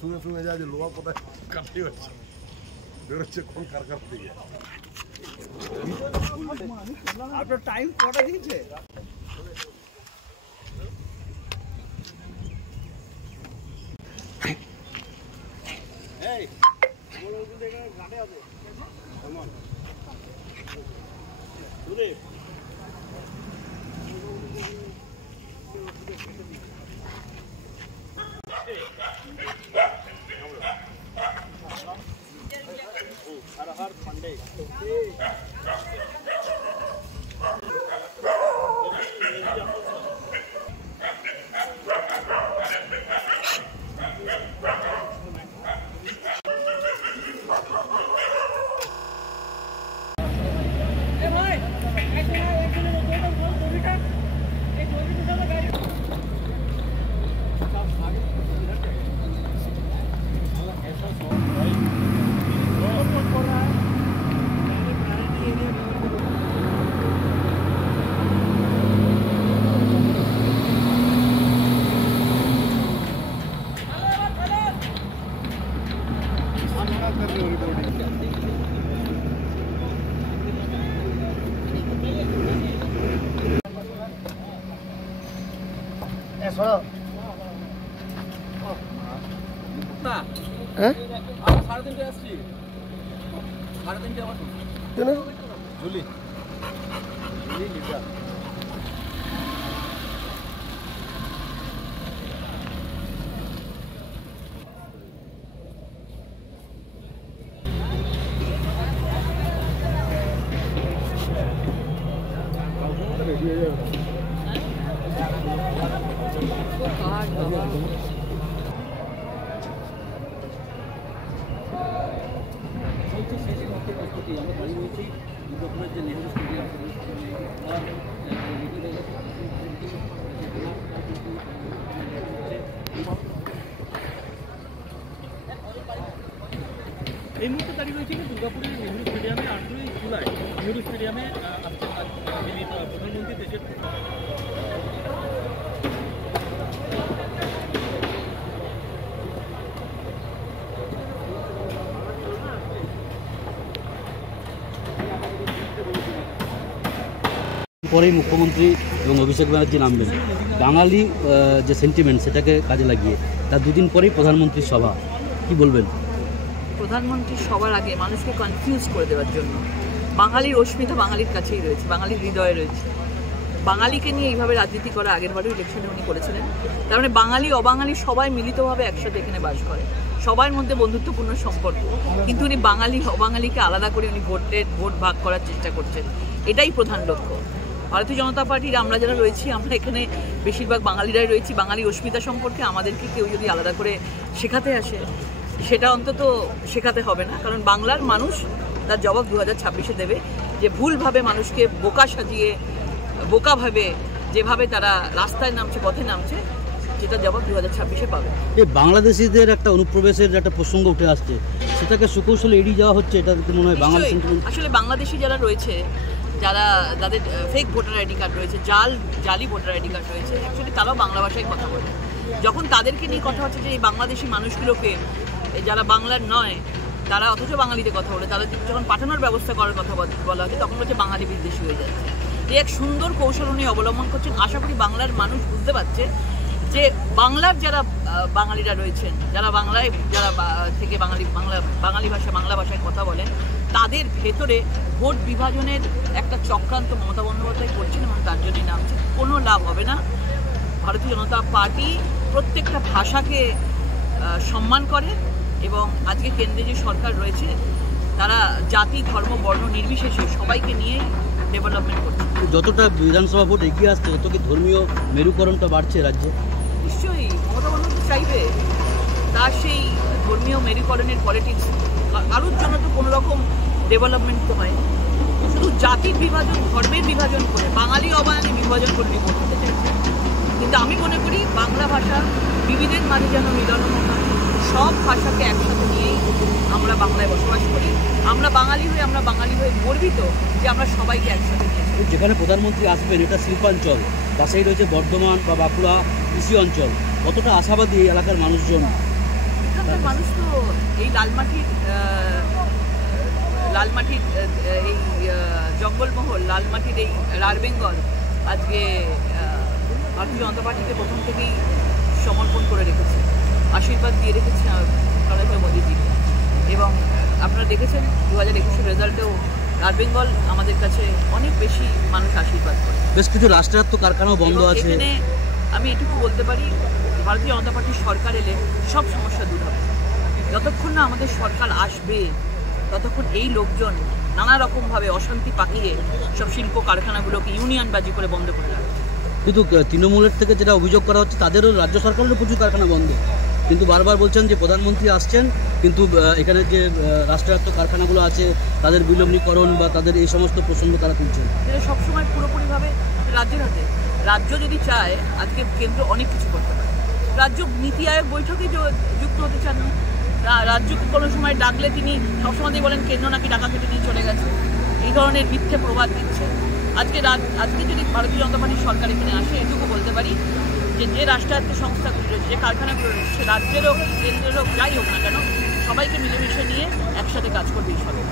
শুনে শুনে যায় যে লোহা কোথায় কাটতে হচ্ছে বেরোচ্ছে কোন কারখানা থেকে। আপনার টাইম কটা দিয়েছে? এই মুহূর্তে দাঁড়িয়ে রয়েছে দুর্গাপুরের নেহরু স্টেডিয়ামে 8ই জুলাই নেহরু স্টেডিয়ামে প্রধানমন্ত্রী দেশের পরেই মুখ্যমন্ত্রী এবং অভিষেক ব্যানার্জি নামবেন। বাঙালি যে সেন্টিমেন্ট সেটাকে কাজে লাগিয়ে তার দুদিন পরেই প্রধানমন্ত্রীর সভা, কি বলবেন? প্রধানমন্ত্রীর সবার আগে মানুষকে কনফিউজ করে দেওয়ার জন্য বাঙালির অস্মিতা বাঙালির কাছেই রয়েছে, বাঙালির হৃদয়ে রয়েছে। বাঙালিকে নিয়ে এইভাবে রাজনীতি করা আগের বারেও ইলেকশনে উনি করেছিলেন। তার মানে বাঙালি অবাঙালি সবাই মিলিতভাবে একসাথে এখানে বাস করে, সবার মধ্যে বন্ধুত্বপূর্ণ সম্পর্ক, কিন্তু উনি বাঙালি অবাঙালিকে আলাদা করে উনি ভোট ভাগ করার চেষ্টা করছেন। এটাই প্রধান লক্ষ্য। ভারতীয় জনতা পার্টির আমরা যারা রয়েছি, আমরা এখানে বেশিরভাগ বাঙালিরাই রয়েছি। বাঙালি অস্মিতা সম্পর্কে আমাদেরকে কেউ যদি আলাদা করে শেখাতে আসে, সেটা অন্তত শেখাতে হবে না, কারণ বাংলার মানুষ তার জবাব 2026-এ দেবে। যে ভুলভাবে মানুষকে বোকা সাজিয়ে বোকাভাবে যেভাবে তারা রাস্তায় নামছে, পথে নামছে, যেটা জবাব 2026-এ পাবে। এই বাংলাদেশিদের একটা অনুপ্রবেশের একটা প্রসঙ্গ উঠে আসছে, সেটাকে সুকৌশলে এড়িয়ে যাওয়া হচ্ছে, এটা দেখে মনে হয় বাঙালি নিশ্চয়ই। সেন্টিমেন্ট। আসলে বাংলাদেশি যারা রয়েছে, যারা যাদের ফেক ভোটার আইডি কার্ড রয়েছে, জালি ভোটার আইডি কার্ড রয়েছে, অ্যাকচুয়ালি তারাও বাংলা ভাষায় কথা বলে। যখন তাদেরকে নিয়ে কথা হচ্ছে যে এই বাংলাদেশি মানুষগুলোকে যারা বাংলার নয় তারা অথচ বাঙালিতে কথা বলে, তাদের যখন পাঠানোর ব্যবস্থা করার কথা বলা হচ্ছে তখন হচ্ছে বাঙালি বিদ্বেষী হয়ে যাচ্ছে। এই এক সুন্দর কৌশল উনি অবলম্বন করছেন। আশা করি বাংলার মানুষ বুঝতে পারছে যে বাংলার যারা বাঙালিরা রয়েছেন, যারা বাংলায় থেকে বাঙালি ভাষা বাংলা ভাষায় কথা বলেন, তাদের ভেতরে ভোট বিভাজনের একটা চক্রান্ত মমতা বন্দ্যোপাধ্যায় করছেন এবং তার জন্যই নামছে। কোনো লাভ হবে না। ভারতীয় জনতা পার্টি প্রত্যেকটা ভাষাকে সম্মান করে এবং আজকে কেন্দ্রে যে সরকার রয়েছে তারা জাতি ধর্ম বর্ণ নির্বিশেষে সবাইকে নিয়ে ডেভেলপমেন্ট করছে। যতটা বিধানসভা ভোট এগিয়ে আসছে তত কি ধর্মীয় মেরুকরণটা বাড়ছে রাজ্যে? নিশ্চয়ই মমতা বন্দ্যোপাধ্যায় চাইবে তার সেই ধর্মীয় মেরুকরণের পলিটিক্স কারোর জন্য তো কোনো রকম ডেভেলপমেন্ট তো হয়। শুধু জাতির বিভাজন, ধর্মের বিভাজন করে, বাঙালি অবাঙালি বিভাজন করে ভোট দিতে চাইছে। কিন্তু আমি মনে করি বাংলা ভাষা বিবিধের মাঝে যেন মিলন হয়, সব ভাষাকে একসাথে নিয়েই আমরা বাংলায় বসবাস করি। আমরা বাঙালি হয়ে গর্বিত যে আমরা সবাইকে একসাথে নিয়েছি। যেখানে প্রধানমন্ত্রী আসবেন এটা শিল্পাঞ্চল, পাশেই রয়েছে বর্ধমান বা বাঁকুড়া কৃষি অঞ্চল, কতটা আশাবাদী এই এলাকার মানুষজন? এখানকার মানুষ তো এই লালমাটির এই জঙ্গলমহল, লালমাটির এই রার বেঙ্গল আজকে ভারতীয় জনতা পার্টিকে প্রথম থেকেই সমর্পণ করে রেখেছে, আশীর্বাদ দিয়ে রেখেছে নরেন্দ্র মোদীজি। এবং আপনারা দেখেছেন 2021 রেজাল্টেও রার বেঙ্গল আমাদের কাছে অনেক বেশি মানুষ আশীর্বাদ করে। বেশ কিছু রাষ্ট্রায়ত্ত কারখানাও বন্ধ আছে। এখানে আমি এটুকু বলতে পারি, ভারতীয় জনতা পার্টির সরকার এলে সব সমস্যা দূর হবে। যতক্ষণ না আমাদের সরকার আসবে ততক্ষণ এই লোকজন নানা রকমভাবে অশান্তি পাকিয়ে সব শিল্প কারখানাগুলোকে ইউনিয়নবাজি করে বন্ধ করে রাখবে। কিন্তু তৃণমূলের থেকে যেটা অভিযোগ করা হচ্ছে তাদেরও রাজ্য সরকারেরও প্রচুর কারখানা বন্ধ, কিন্তু বারবার বলছেন যে প্রধানমন্ত্রী আসছেন কিন্তু এখানে যে রাষ্ট্রায়ত্ত কারখানাগুলো আছে তাদের বিলগ্নীকরণ বা তাদের এই সমস্ত প্রসঙ্গ তারা তুলছেন। এটা সবসময় পুরোপুরিভাবে রাজ্যের হাতে। রাজ্য যদি চায় আজকে কেন্দ্র অনেক কিছু করতে পারে। রাজ্য নীতি আয়োগ বৈঠকে যুক্ত হতে চান না। রাজ্যকে কোনো সময় ডাকলে তিনি সবসময়ই বলেন কেন্দ্র নাকি টাকা কেটে নিয়ে চলে গেছে, এই ধরনের মিথ্যে প্রবাদ দিচ্ছে। আজকে যদি ভারতীয় জনতা পার্টির সরকার এখানে আসে এটুকু বলতে পারি যে রাষ্ট্রায়ত্ত সংস্থাগুলি রয়েছে, যে কারখানাগুলো রয়েছে, রাজ্যের হোক কেন্দ্রের হোক যাই হোক না কেন, সবাইকে মিলেমিশে নিয়ে একসাথে কাজ করবে এই সরকার।